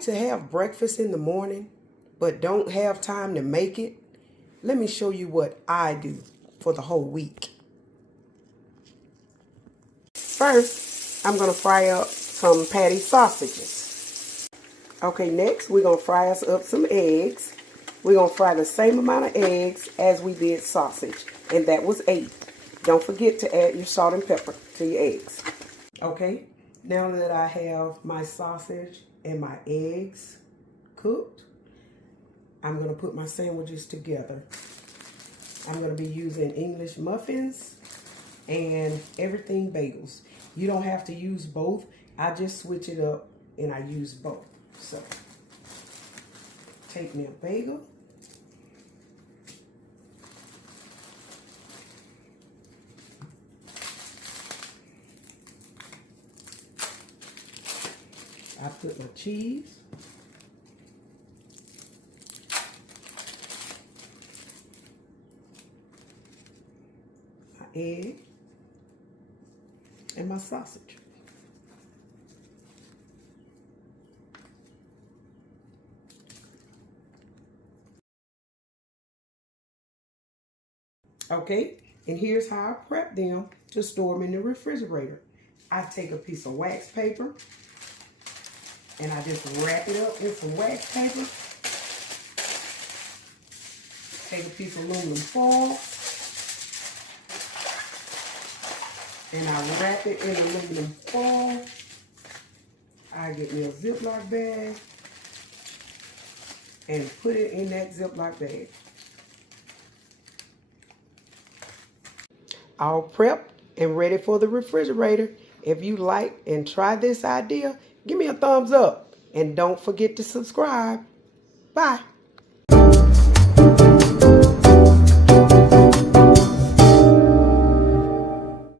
like to have breakfast in the morning, but don't have time to make it? Let me show you what I do for the whole week. First, I'm going to fry up some patty sausages. Okay, next we're going to fry us up some eggs. We're going to fry the same amount of eggs as we did sausage, and that was 8. Don't forget to add your salt and pepper to your eggs. Okay, now that I have my sausage and my eggs cooked, I'm going to put my sandwiches together. I'm going to be using English muffins and everything bagels. You don't have to use both. I just switch it up and I use both. So, take me a bagel. I put my cheese. My egg. And my sausage. Okay, and here's how I prep them to store them in the refrigerator. I take a piece of wax paper and I just wrap it up in some wax paper. Take a piece of aluminum foil and I wrap it in aluminum foil. I get me a Ziploc bag and put it in that Ziploc bag. All prepped and ready for the refrigerator. If you like and try this idea, give me a thumbs up and don't forget to subscribe. Bye.